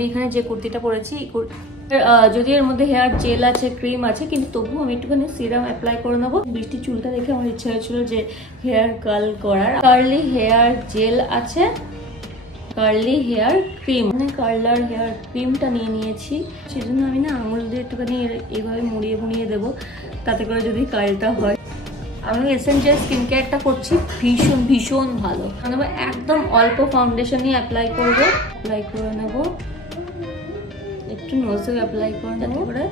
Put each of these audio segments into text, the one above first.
আমি এখানে যে কুর্তিটা পরেছি যদি এর মধ্যে হেয়ার জেল আছে ক্রিম আছে কিন্তু তবু আমি একটুখানি সিরাম অ্যাপ্লাই করে নেবো। বৃষ্টি চুলটা দেখে আমার ইচ্ছা হয়েছিল যে হেয়ার কার্ল করার। কার্লি হেয়ার জেল আছে, কার্লি হেয়ার ক্রিম, মানে কার্লার হেয়ার ক্রিমটা নিয়ে নিয়েছি। সেজন্য আমি না আঙুল দিয়ে একটুখানি এইভাবে মুড়িয়ে মুড়িয়ে দেবো, তাতে করে যদি কার্লটা হয়। আমি এসেনশিয়াল স্কিন কেয়ারটা করছি, ভীষণ ভীষণ ভালো। মানে একদম অল্প ফাউন্ডেশন নিয়ে অ্যাপ্লাই করবো, অ্যাপ্লাই করে নেবো, একটু নোজে অ্যাপ্লাই করে নেবো, করে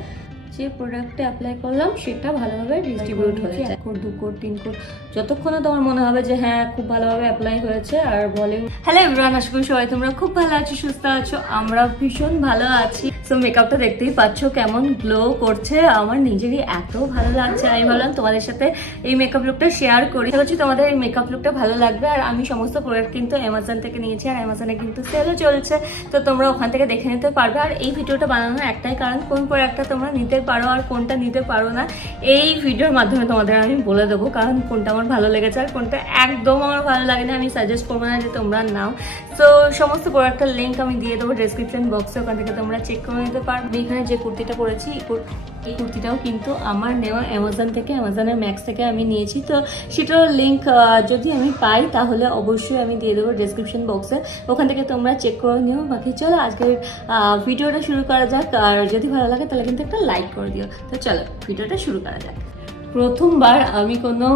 যে প্রোডাক্টটা অ্যাপ্লাই করলাম সেটা ভালোভাবে ডিস্ট্রিবিউট হয়ে যায়। 1 কোট 2 কোট 3 কোট যতক্ষণে তোমার মনে হবে যে হ্যাঁ খুব ভালোভাবে অ্যাপ্লাই হয়েছে। আর ভলিউম, হ্যালো এভরিওয়ান, আশা করি সবাই তোমরা খুব ভালো আছো, সুস্থ আছো, আমরা ভীষণ ভালো আছি। সো মেকআপটা দেখতেই পাচ্ছ কেমন গ্লো করছে, আমার নিজেরই এত ভালো লাগছে। আমি ভাবলাম তোমাদের সাথে এই মেকআপ লুকটা শেয়ার করি, হচ্ছে তোমাদের এই মেকআপ লুকটা ভালো লাগবে। আর আমি সমস্ত প্রোডাক্ট কিন্তু অ্যামাজন থেকে নিয়েছি, আর অ্যামাজনে কিন্তু সেলও চলছে, তো তোমরা ওখান থেকে দেখে নিতে পারবে। আর এই ভিডিওটা বানানোর একটাই কারণ, কোন প্রোডাক্টটা তোমরা নিতে পারো আর কোনটা নিতে পারো না এই ভিডিওর মাধ্যমে তোমাদের আমি বলে দেবো। কারণ কোনটা আমার ভালো লেগেছে আর কোনটা একদম আমার ভালো লাগে না আমি সাজেস্ট করবো না যে তোমরা নাও। তো সমস্ত প্রোডাক্টের লিঙ্ক আমি দিয়ে দেবো ডেসক্রিপশন বক্সে, ওখান থেকে তোমরা চেক করে নিতে পারবে। এখানে যে কুর্তিটা পরেছি এই কুর্তিটাও কিন্তু আমার নেওয়া অ্যামাজন থেকে, অ্যামাজনের ম্যাক্স থেকে আমি নিয়েছি। তো সেটার লিঙ্ক যদি আমি পাই তাহলে অবশ্যই আমি দিয়ে দেবো ডেসক্রিপশন বক্সে, ওখান থেকে তোমরা চেক করে নিও। বাকি চলো আজকের ভিডিওটা শুরু করা যাক। আর যদি ভালো লাগে তাহলে কিন্তু একটা লাইক করে দিও। তো চলো ভিডিওটা শুরু করা যাক। প্রথমবার আমি কোনো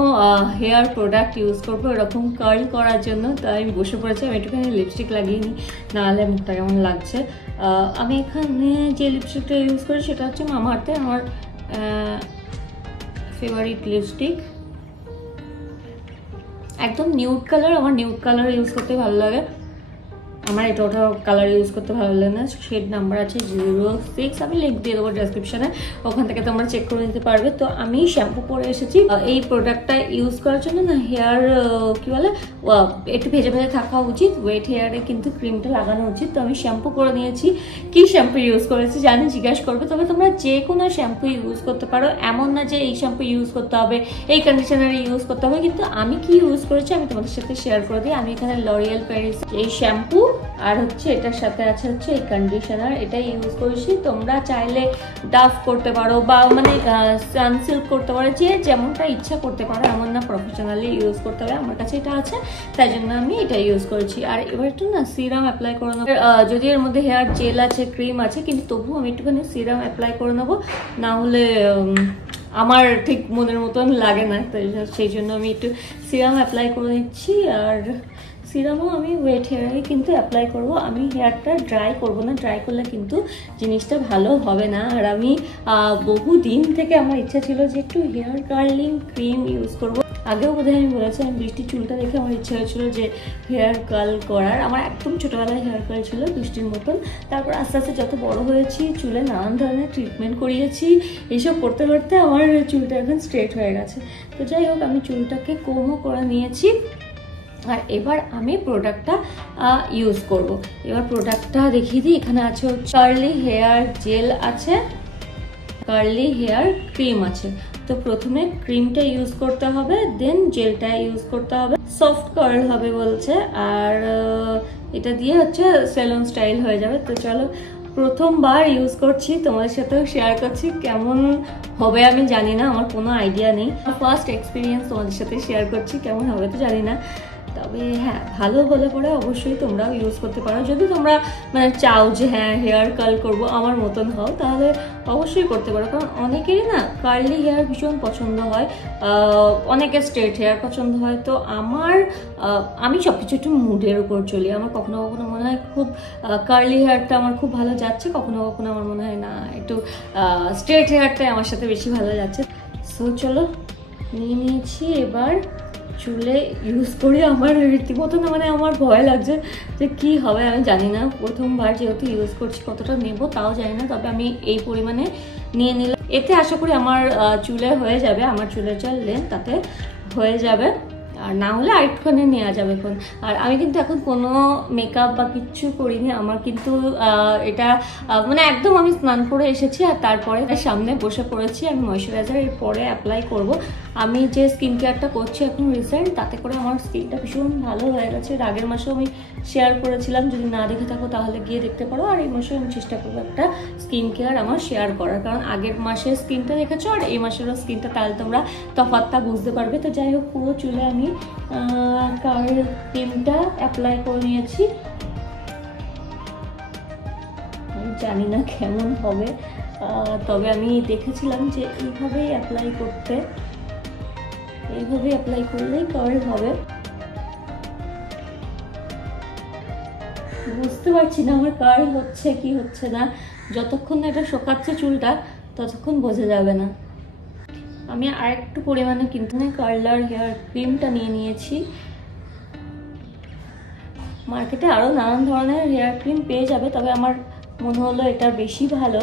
হেয়ার প্রোডাক্ট ইউজ করবো এরকম কার্ল করার জন্য, তাই আমি বসে পড়েছি। আমি একটুখানি লিপস্টিক লাগিয়ে নিই, নাহলে মুখটা কেমন লাগছে। আমি এখানে যে লিপস্টিকটা ইউজ করি সেটা হচ্ছে মামা আর্থের আমার ফেভারিট লিপস্টিক, একদম নিউড কালার। আমার নিউড কালার ইউজ করতে ভালো লাগে, আমার এটা ওটা কালার ইউজ করতে ভালো লাগে না। শেড নাম্বার আছে 06, আমি লিঙ্ক দিয়ে দেবো ডেসক্রিপশনে, ওখান থেকে তোমরা চেক করে নিতে পারবে। তো আমি শ্যাম্পু পরে এসেছি এই প্রোডাক্টটা ইউজ করার জন্য। না হেয়ার কি বলে একটু ভেজে ভেজে থাকা উচিত, ওয়েট হেয়ারে কিন্তু ক্রিমটা লাগানো উচিত। তো আমি শ্যাম্পু করে নিয়েছি। কি শ্যাম্পু ইউজ করেছি জানি জিজ্ঞাসা করবে, তবে তোমরা যে কোনো শ্যাম্পু ইউজ করতে পারো, এমন না যে এই শ্যাম্পু ইউজ করতে হবে, এই কন্ডিশনার ইউজ করতে হবে। কিন্তু আমি কি ইউজ করেছি আমি তোমাদের সাথে শেয়ার করে দিই। আমি এখানে লরিয়াল প্যারিস এই শ্যাম্পু আর হচ্ছে এটার সাথে আছে হচ্ছে এই কন্ডিশনার, এটা ইউজ করেছি। তোমরা চাইলে ডাফ করতে পারো বা মানে সানসিল্ক করতে পারো, যে যেমনটা ইচ্ছা করতে পারো, এমন না প্রফেশনালি ইউজ করতে হবে। আমার কাছে এটা আছে তাই জন্য আমি এটা ইউজ করেছি। আর এবার একটু না সিরাম অ্যাপ্লাই করে নেবো। যদি এর মধ্যে হেয়ার জেল আছে ক্রিম আছে কিন্তু তবু আমি একটুখানি সিরাম অ্যাপ্লাই করে নেবো, না হলে আমার ঠিক মনের মতন লাগে না। তো সেই জন্য আমি একটু সিরাম অ্যাপ্লাই করে নিচ্ছি। আর সিরামও আমি ওয়েট হেয়ারে কিন্তু অ্যাপ্লাই করব, আমি হেয়ারটা ড্রাই করব না, ড্রাই করলে কিন্তু জিনিসটা ভালো হবে না। আর আমি বহু দিন থেকে আমার ইচ্ছা ছিল যে একটু হেয়ার কার্লিং ক্রিম ইউজ করব। আগেও বোধহয় আমি বলেছি, আমি বৃষ্টির চুলটা দেখে আমার ইচ্ছা হয়েছিল যে হেয়ার কার্ল করার। আমার একদম ছোটোবেলায় হেয়ার কার্ল ছিল বৃষ্টির মতন, তারপর আস্তে আস্তে যত বড় হয়েছি চুলে নানান ধরনের ট্রিটমেন্ট করিয়েছি, এইসব করতে করতে আমার চুলটা এখন স্ট্রেট হয়ে গেছে। তো যাই হোক, আমি চুলটাকে কোমও করে নিয়েছি। আর এবার আমি প্রোডাক্টটা ইউজ করব। এবার প্রোডাক্টটা দেখিয়ে দিই। এখানে আছে কার্লি হেয়ার জেল আছে, কার্লি হেয়ার ক্রিম আছে। তো প্রথমে ক্রিমটা ইউজ করতে হবে, দেন জেলটা ইউজ করতে হবে, সফট কার্ল হবে বলছে। আর এটা দিয়ে হচ্ছে সেলুন স্টাইল হয়ে যাবে। তো চলো প্রথমবার ইউজ করছি, তোমাদের সাথেও শেয়ার করছি। কেমন হবে আমি জানি না, আমার কোনো আইডিয়া নেই। ফার্স্ট এক্সপিরিয়েন্স তোমাদের সাথে শেয়ার করছি, কেমন হবে তো জানি না। তবে হ্যাঁ, ভালো হলে পরে অবশ্যই তোমরাও ইউজ করতে পারো। যদি তোমরা মানে চাও যে হ্যাঁ হেয়ার কার্ল করবো আমার মতন হও, তাহলে অবশ্যই করতে পারো। কারণ অনেকেরই না কার্লি হেয়ার ভীষণ পছন্দ হয়, অনেকের স্ট্রেট হেয়ার পছন্দ হয়। তো আমি সব কিছু একটু মুডের উপর চলি। আমার কখনো কখনো মনে হয় খুব কার্লি হেয়ারটা আমার খুব ভালো যাচ্ছে, কখনো কখনো আমার মনে হয় না একটু স্ট্রেট হেয়ারটাই আমার সাথে বেশি ভালো যাচ্ছে। সো চলো নিয়ে নিয়েছি, এবার চুলে ইউজ করি। আমার রীতিমতো না মানে আমার ভয় লাগছে যে কি হবে আমি জানি না। প্রথমবার যেহেতু ইউজ করছি, কতটা নেব তাও জানি না, তবে আমি এই পরিমাণে নিয়ে নিলাম। এতে আশা করি আমার চুলে হয়ে যাবে, আমার চুলের যা লেন্থ তাতে হয়ে যাবে। আর না হলে আরেকটুখানি নেওয়া যাবে এখন। আর আমি কিন্তু এখন কোনো মেকআপ বা কিচ্ছু করিনি। আমার কিন্তু এটা মানে একদম আমি স্নান করে এসেছি আর তারপরে সামনে বসে পড়েছি। আমি ময়শ্চারাইজার এর পরে অ্যাপ্লাই করব। আমি যে স্কিন কেয়ারটা করছি এখন রিসেন্ট, তাতে করে আমার স্কিনটা ভীষণ ভালো হয়ে গেছে। আগের মাসেও আমি শেয়ার করেছিলাম, যদি না দেখে থাকো তাহলে গিয়ে দেখতে পারো। আর এই মাসে আমি চেষ্টা করবো একটা স্কিন কেয়ার আমার শেয়ার করার, কারণ আগের মাসের স্কিনটা দেখেছো আর এই মাসেরও স্কিনটা, তাহলে তোমরা তফাৎটা বুঝতে পারবে। তো যাই হোক, পুরো চুলে আমি কার্ল ক্রিমটা অ্যাপ্লাই করে নিয়েছি। আমি জানি না কেমন হবে, তবে আমি দেখেছিলাম যে এইভাবেই অ্যাপ্লাই করতে, এইভাবেই অ্যাপ্লাই করলেই কার্ল হবে। বুঝতে পারছি না আমার কার্ল হচ্ছে কি হচ্ছে না, যতক্ষণ না এটা শোকাচ্ছে চুলটা ততক্ষণ বোঝা যাবে না। আমি আরেকটু পরিমাণে কিন্তু কার্লার হেয়ার ক্রিমটা নিয়ে নিয়েছি। মার্কেটে আরও নানান ধরনের হেয়ার ক্রিম পেয়ে যাবে, তবে আমার মনে হলো এটা বেশি ভালো,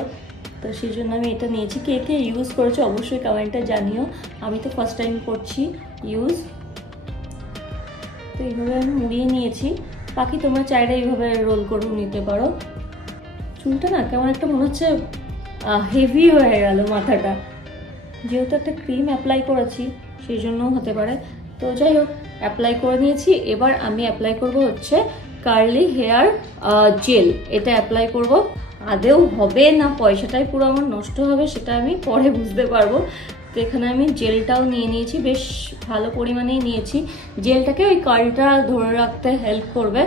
তো সেই জন্য আমি এটা নিয়েছি। কে কে ইউজ করেছো অবশ্যই কমেন্টে জানিও। আমি তো ফার্স্ট টাইম করছি ইউজ। তো এইভাবে আমি মুড়িয়ে নিয়েছি, বাকি তোমরা চাইলে এইভাবে রোল করেও নিতে পারো। চুলটা না কেমন একটা মনে হচ্ছে হেভি হয়ে গেল মাথাটা, যেহেতু একটা ক্রিম অ্যাপ্লাই করেছি সেই জন্যও হতে পারে। তো যাই হোক, অ্যাপ্লাই করে নিয়েছি। এবার আমি অ্যাপ্লাই করব হচ্ছে কার্লি হেয়ার জেল। এটা অ্যাপ্লাই করব, আদেও হবে না পয়সাটাই পুরো আমার নষ্ট হবে সেটা আমি পরে বুঝতে পারবো। তো এখানে আমি জেলটাও নিয়ে নিয়েছি, বেশ ভালো পরিমাণেই নিয়েছি। জেলটাকে ওই কার্লটা ধরে রাখতে হেল্প করবে।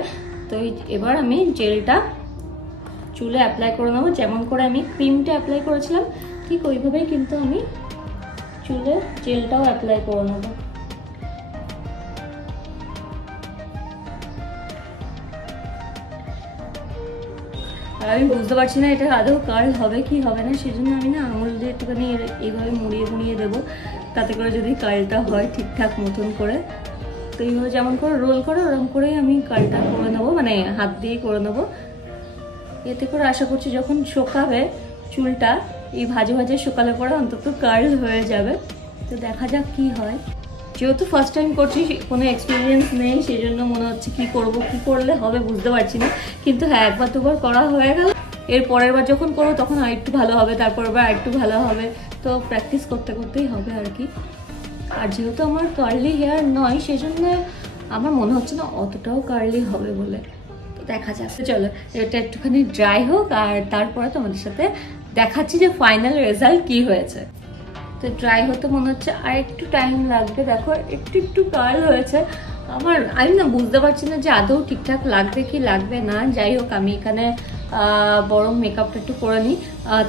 তো এবার আমি জেলটা চুলে অ্যাপ্লাই করে নেবো। যেমন করে আমি ক্রিমটা অ্যাপ্লাই করেছিলাম ঠিক ওইভাবেই কিন্তু আমি চুলে জেলটাও অ্যাপ্লাই করে নেবো। আর আমি বুঝতে পারছি না এটা আদৌ কার্ল হবে কি হবে না, সেই জন্য আমি না আঙুল দিয়ে একটুখানি এইভাবে মুড়িয়ে মুড়িয়ে দেবো, তাতে করে যদি কার্লটা হয় ঠিকঠাক মতন করে। তো এইভাবে যেমন করে রোল করে ওরকম করেই আমি কার্লটা করে নেবো, মানে হাত দিয়েই করে নেবো। এতে করে আশা করছি যখন শুকাবে চুলটা, এই ভাজে ভাজে শুকালে পরে অন্তত কার্ল হয়ে যাবে। তো দেখা যাক কি হয়। যেহেতু ফার্স্ট টাইম করছি, কোনো এক্সপিরিয়েন্স নেই, সেই জন্য মনে হচ্ছে কি করব, কি করলে হবে বুঝতে পারছি না। কিন্তু হ্যাঁ, একবার দুবার করা হয়ে গেল, এর পরের বার যখন করবো তখন আরেকটু ভালো হবে, তারপর বার আরেকটু ভালো হবে। তো প্র্যাকটিস করতে করতেই হবে আর কি। আর যেহেতু আমার কার্লি হেয়ার নয়, সেই জন্য আমার মনে হচ্ছে না অতটাও কার্লি হবে বলে। তো দেখা যাক, চলো এটা একটুখানি ড্রাই হোক, আর তারপরে তোমাদের সাথে দেখাচ্ছি যে ফাইনাল রেজাল্ট কি হয়েছে। তো ড্রাই হতে মনে হচ্ছে আর একটু টাইম লাগবে। দেখো একটু একটু কার্ল হয়েছে আমার, আমি না বুঝতে পারছি না যে আদৌ ঠিকঠাক লাগবে কি লাগবে না। যাই হোক, আমি এখানে বরং মেকআপটা একটু করে নিই,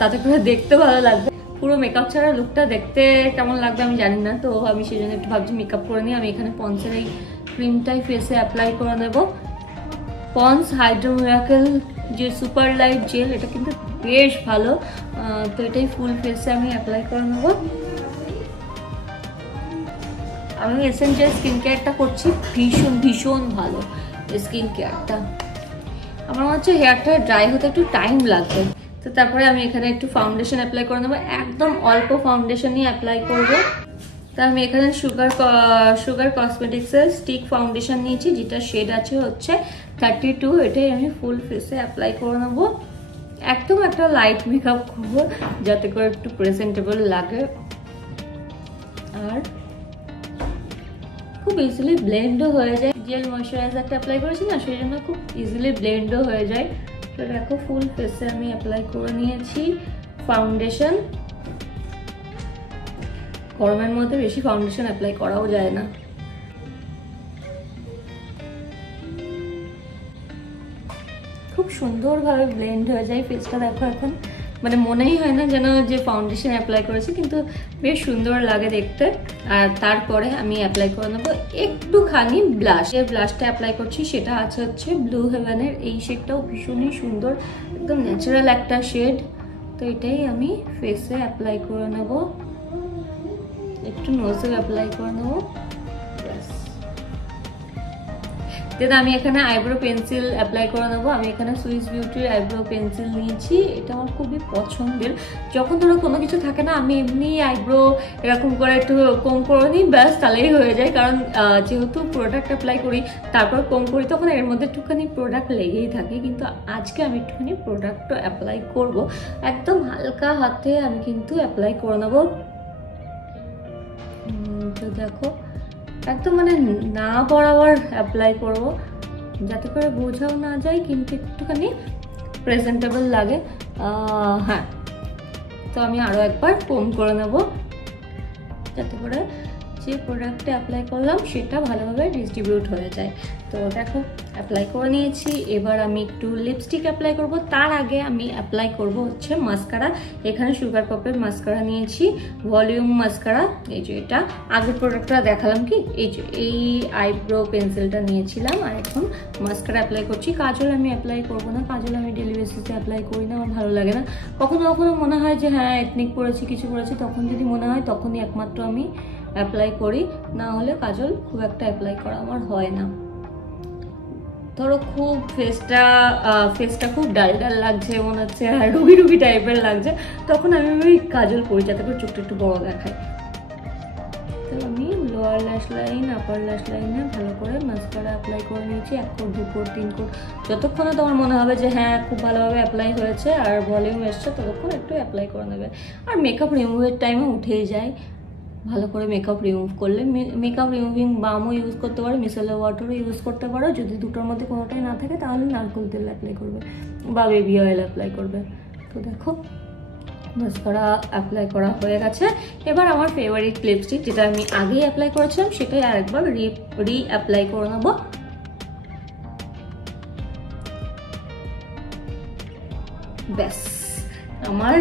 তাতে করে দেখতে ভালো লাগবে। পুরো মেকআপ ছাড়া লুকটা দেখতে কেমন লাগবে আমি জানি না, তো আমি সেই জন্য একটু ভাবছি মেকআপ করে নিই। আমি এখানে পন্সের এই ক্রিমটাই ফেসে অ্যাপ্লাই করে নেব। পন্স হাইড্রো মিরাকেল যে সুপার লাইট জেল, এটা কিন্তু বেশ ভালো। তো এটাই ফুল ফেসে আমি অ্যাপ্লাই করে নেব। আমি এসেনশিয়াল স্কিন কেয়ারটা করছি, ভীষণ ভীষণ ভালো স্কিন কেয়ারটা। আমার মনে হচ্ছে হেয়ারটা ড্রাই হতে একটু টাইম লাগবে। তো তারপরে আমি এখানে একটু ফাউন্ডেশন অ্যাপ্লাই করে নেবো, একদম অল্প ফাউন্ডেশনই অ্যাপ্লাই করব। তো আমি এখানে সুগার কসমেটিক্সের স্টিক ফাউন্ডেশন নিয়েছি, যেটা শেড আছে হচ্ছে 32। এটাই আমি ফুল ফেসে অ্যাপ্লাই করে নেবো। একদম একটা লাইট মেকআপ করবো যাতে করে একটু প্রেজেন্টেবল লাগে, আর খুব ইজিলি ব্লেন্ডও হয়ে যায়। জেল ময়শ্চারাইজারটা অ্যাপ্লাই করেছি না, সেই জন্য খুব ইজিলি ব্লেন্ডও হয়ে যায়। তো দেখো ফুল ফেসে আমি অ্যাপ্লাই করে নিয়েছি ফাউন্ডেশন। গরমের মধ্যে বেশি ফাউন্ডেশন অ্যাপ্লাই করাও যায় না। খুব সুন্দরভাবে ব্লেন্ড হয়ে যায় ফেসটা। দেখো এখন মানে মনেই হয় না যেন যে ফাউন্ডেশন অ্যাপ্লাই করেছি, কিন্তু বেশ সুন্দর লাগে দেখতে। আর তারপরে আমি অ্যাপ্লাই করে নেবো একটুখানি ব্লাশ। যে ব্লাশটা অ্যাপ্লাই করছি সেটা আছে হচ্ছে ব্লু হেভেনের। এই শেডটাও ভীষণই সুন্দর, একদম ন্যাচারাল একটা শেড। তো এটাই আমি ফেসে অ্যাপ্লাই করে নেব, একটু নোজে অ্যাপ্লাই করে নেবো। দেন আমি এখানে আইব্রো পেন্সিল অ্যাপ্লাই করে নেবো। আমি এখানে সুইস বিউটির আইব্রো পেন্সিল নিয়েছি, এটা আমার খুবই পছন্দের। যখন ধরো কোনো কিছু থাকে না, আমি এমনি আইব্রো এরকম করে একটু কম করে নিই, ব্যাস তাহলেই হয়ে যায়। কারণ যেহেতু প্রোডাক্ট অ্যাপ্লাই করি তারপর কম করি, তখন এর মধ্যে একটুখানি প্রোডাক্ট লেগেই থাকে। কিন্তু আজকে আমি একটুখানি প্রোডাক্টও অ্যাপ্লাই করব, একদম হালকা হাতে আমি কিন্তু অ্যাপ্লাই করে নেবো। দেখো একদম মানে না বরাবর অ্যাপ্লাই করব, যাতে করে বোঝাও না যায় কিন্তু একটুখানি প্রেজেন্টেবল লাগে। হ্যাঁ, তো আমি আরও একবার কম করে নেব, যাতে করে যে প্রোডাক্টটা অ্যাপ্লাই করলাম সেটা ভালোভাবে ডিস্ট্রিবিউট হয়ে যায়। তো দেখো অ্যাপ্লাই করে নিয়েছি। এবার আমি একটু লিপস্টিক অ্যাপ্লাই করব। তার আগে আমি অ্যাপ্লাই করব হচ্ছে মাস্কারা। এখানে সুগার পপের মাস্কারা নিয়েছি, ভলিউম মাস্কারা। এই যে এটা আগের প্রোডাক্টটা দেখালাম কি, এই যে এই আইব্রো পেন্সিলটা নিয়েছিলাম। আর এখন মাস্কারা অ্যাপ্লাই করছি। কাজল আমি অ্যাপ্লাই করব না, কাজল আমি ডেলি বেসিসে অ্যাপ্লাই করি না, আমার ভালো লাগে না। কখনো কখনো মনে হয় যে হ্যাঁ এথনিক পরেছি, কিছু পরেছি, তখন যদি মনে হয় তখনই একমাত্র আমি অ্যাপ্লাই করি, না হলে কাজল খুব একটা অ্যাপ্লাই করা আমার হয় না। ধরো খুব ফেসটা খুব ডাল ডাল লাগছে, মনে হচ্ছে আর রুগী রুগী টাইপের লাগছে, তখন আমি ওই কাজল পরি, যাতে করে চোখটা একটু বড় দেখায়। তো আমি লোয়ার ল্যাশ লাইন, আপার ল্যাশ লাইনে ভালো করে মাস্কারা অ্যাপ্লাই করে নিয়েছি। 1 কোট 2 কোট 3 কোট, যতক্ষণে তোমার মনে হবে যে হ্যাঁ খুব ভালোভাবে অ্যাপ্লাই হয়েছে আর ভলিউম এসছে, ততক্ষণ একটু অ্যাপ্লাই করে নেবে। আর মেকআপ রিমুভের টাইমে উঠেই যায়, ভালো করে মেকআপ রিমুভ করলে। মেকআপ রিমুভিং বামও ইউজ করতে পারো, মিসেলার ওয়াটারও ইউজ করতে পারো। যদি দুটোর মধ্যে কোনোটাই না থাকে তাহলে নারকেল তেল অ্যাপ্লাই করবে বা বেবি অয়েল অ্যাপ্লাই করবে। তো দেখো মাস্কারা অ্যাপ্লাই করা হয়ে গেছে। এবার আমার ফেভারিট লিপস্টিক, যেটা আমি আগেই অ্যাপ্লাই করেছিলাম, সেটাই আরেকবার রি অ্যাপ্লাই করে নেবো। ব্যাস আমার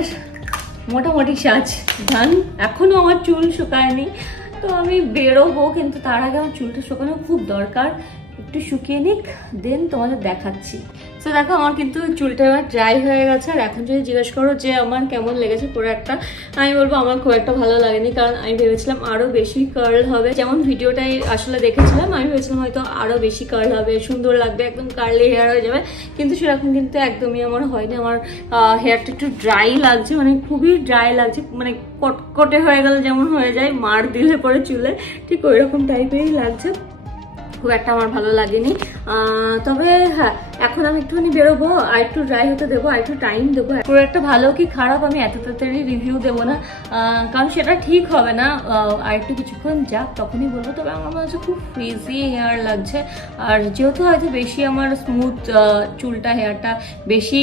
মোটামুটি সাজ ডান। এখনো আমার চুল শুকায়নি, তো আমি বেরোবো, কিন্তু তার আগে আমার চুলটা শুকানো খুব দরকার। একটু শুকিয়ে নিক, দেন তোমাদের দেখাচ্ছি। তো দেখো আমার কিন্তু চুলটা এবার ড্রাই হয়ে গেছে। আর এখন যদি জিজ্ঞেস করো যে আমার কেমন লেগেছে প্রোডাক্টটা, আমি বলবো আমার খুব একটা ভালো লাগেনি, কারণ আমি ভেবেছিলাম আরও বেশি কার্ল হবে। যেমন ভিডিওটাই আসলে দেখেছিলাম, আমি ভেবেছিলাম হয়তো আরও বেশি কার্ল হবে, সুন্দর লাগবে, একদম কার্লি হেয়ার হয়ে যাবে, কিন্তু সেরকম কিন্তু একদমই আমার হয়নি। আমার হেয়ারটা একটু ড্রাই লাগছে, মানে খুবই ড্রাই লাগছে, মানে কটকটে হয়ে গেলে যেমন হয়ে যায় মার দিলে পরে চুলে, ঠিক ওই রকম টাইপেরই লাগছে। খুব একটা আমার ভালো লাগেনি। তবে হ্যাঁ, এখন আমি একটুখানি বেরোবো, আর একটু ড্রাই হতে দেবো, আর একটু টাইম দেবো। পুরো একটা ভালো কি খারাপ আমি এত তাড়াতাড়ি রিভিউ দেবো না, কারণ সেটা ঠিক হবে না। আর একটু কিছুক্ষণ যাক, তখনই বলবো। তবে আমার মনে হচ্ছে খুব ফ্রিজি হেয়ার লাগছে। আর যেহেতু হয়তো বেশি আমার স্মুথ চুলটা, হেয়ারটা বেশি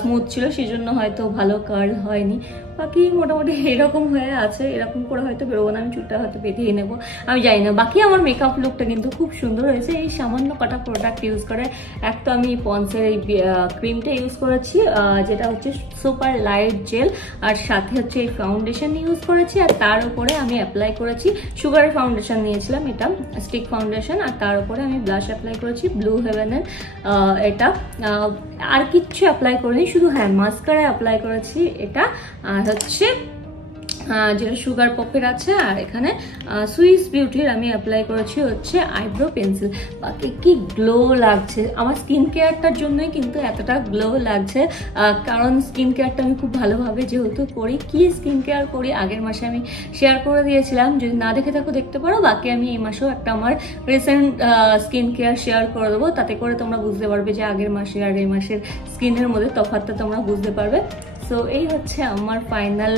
স্মুথ ছিল, সেই জন্য হয়তো ভালো কার্ল হয়নি। বাকি মোটামুটি এরকম হয়ে আছে, এরকম করে হয়তো বেরোবো না, আমি চুলটা হয়তো বেঁধেই নেবো, আমি জানি না। বাকি আমার মেকআপ লুকটা কিন্তু খুব সুন্দর হয়েছে এই সামান্য কটা প্রোডাক্ট ইউজ করে। একটা আমি পন্সের এই ক্রিমটা ইউজ করেছি, যেটা হচ্ছে সুপার লাইট জেল, আর সাথে হচ্ছে এই ফাউন্ডেশন ইউজ করেছি। আর তার উপরে আমি অ্যাপ্লাই করেছি সুগারের ফাউন্ডেশন নিয়েছিলাম, এটা স্টিক ফাউন্ডেশন। আর তার উপরে আমি ব্লাশ অ্যাপ্লাই করেছি ব্লু হেভেনের এটা। আর কিচ্ছু অ্যাপ্লাই করিনি, শুধু হ্যাঁ মাস্কারা অ্যাপ্লাই করেছি এটা, আর হচ্ছে যেটা সুগার পপের আছে। আর এখানে সুইস বিউটির আমি অ্যাপ্লাই করেছি হচ্ছে আইব্রো পেন্সিল। বাকি কি গ্লো লাগছে, আমার স্কিন কেয়ারটার জন্যই কিন্তু এতটা গ্লো লাগছে, কারণ স্কিন কেয়ারটা আমি খুব ভালোভাবে যেহেতু করি। কি স্কিন কেয়ার করি আগের মাসে আমি শেয়ার করে দিয়েছিলাম, যদি না দেখে থাকো দেখতে পারো। বাকি আমি এই মাসেও একটা আমার রিসেন্ট স্কিন কেয়ার শেয়ার করে দেবো, তাতে করে তোমরা বুঝতে পারবে যে আগের মাসের স্কিনের মধ্যে তফাৎটা তোমরা বুঝতে পারবে। সো এই হচ্ছে আমার ফাইনাল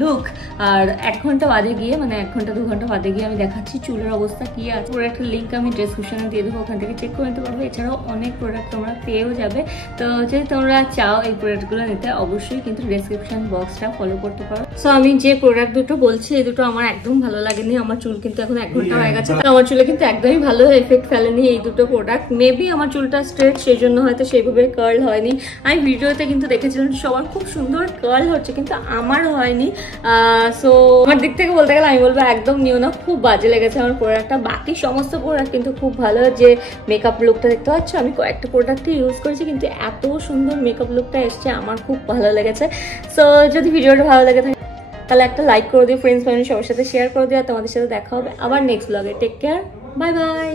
লুক। আর 1 ঘন্টা বাদে গিয়ে, মানে 1 ঘন্টা 2 ঘন্টা বাদে গিয়ে আমি দেখাচ্ছি চুলের অবস্থা কি আছে। পুরো একটা লিঙ্ক আমি ডেসক্রিপশনে দিয়ে দেবো, ওখান থেকে চেক করে নিতে পারবে। এছাড়াও অনেক প্রোডাক্ট তোমরা পেয়েও যাবে। তো যদি তোমরা চাও এই প্রোডাক্টগুলো নিতে, অবশ্যই কিন্তু ডেসক্রিপশন বক্সটা ফলো করতে পারো। সো আমি যে প্রোডাক্ট দুটো বলছি, এই দুটো আমার একদম ভালো লাগেনি। আমার চুল কিন্তু এখন 1 ঘন্টা হয়ে গেছে, আমার চুলে কিন্তু একদমই ভালো এফেক্ট ফেলেনি এই দুটো প্রোডাক্ট। মেবি আমার চুলটা স্ট্রেট, সেই জন্য হয়তো সেইভাবে কার্ল হয়নি। আমি ভিডিওতে কিন্তু দেখেছিলাম সবার খুব সুন্দর কার্ল হচ্ছে, কিন্তু আমার হয়নি। সো আমার দিক থেকে বলতে গেলে আমি বলবো একদম নিও না, খুব বাজে লেগেছে আমার প্রোডাক্টটা। বাকি সমস্ত প্রোডাক্ট কিন্তু খুব ভালো। যে মেকআপ লুকটা দেখতে পাচ্ছ, আমি কয়েকটা প্রোডাক্টই ইউজ করেছি, কিন্তু এত সুন্দর মেকআপ লুকটা এসছে, আমার খুব ভালো লেগেছে। সো যদি ভিডিওটা ভালো লেগে থাকে তাহলে একটা লাইক করে দিও, ফ্রেন্ডস ফ্যামিলি সবার সাথে শেয়ার করে দিও। আর তোমাদের সাথে দেখা হবে আবার নেক্সট ব্লগে। Take care, bye by.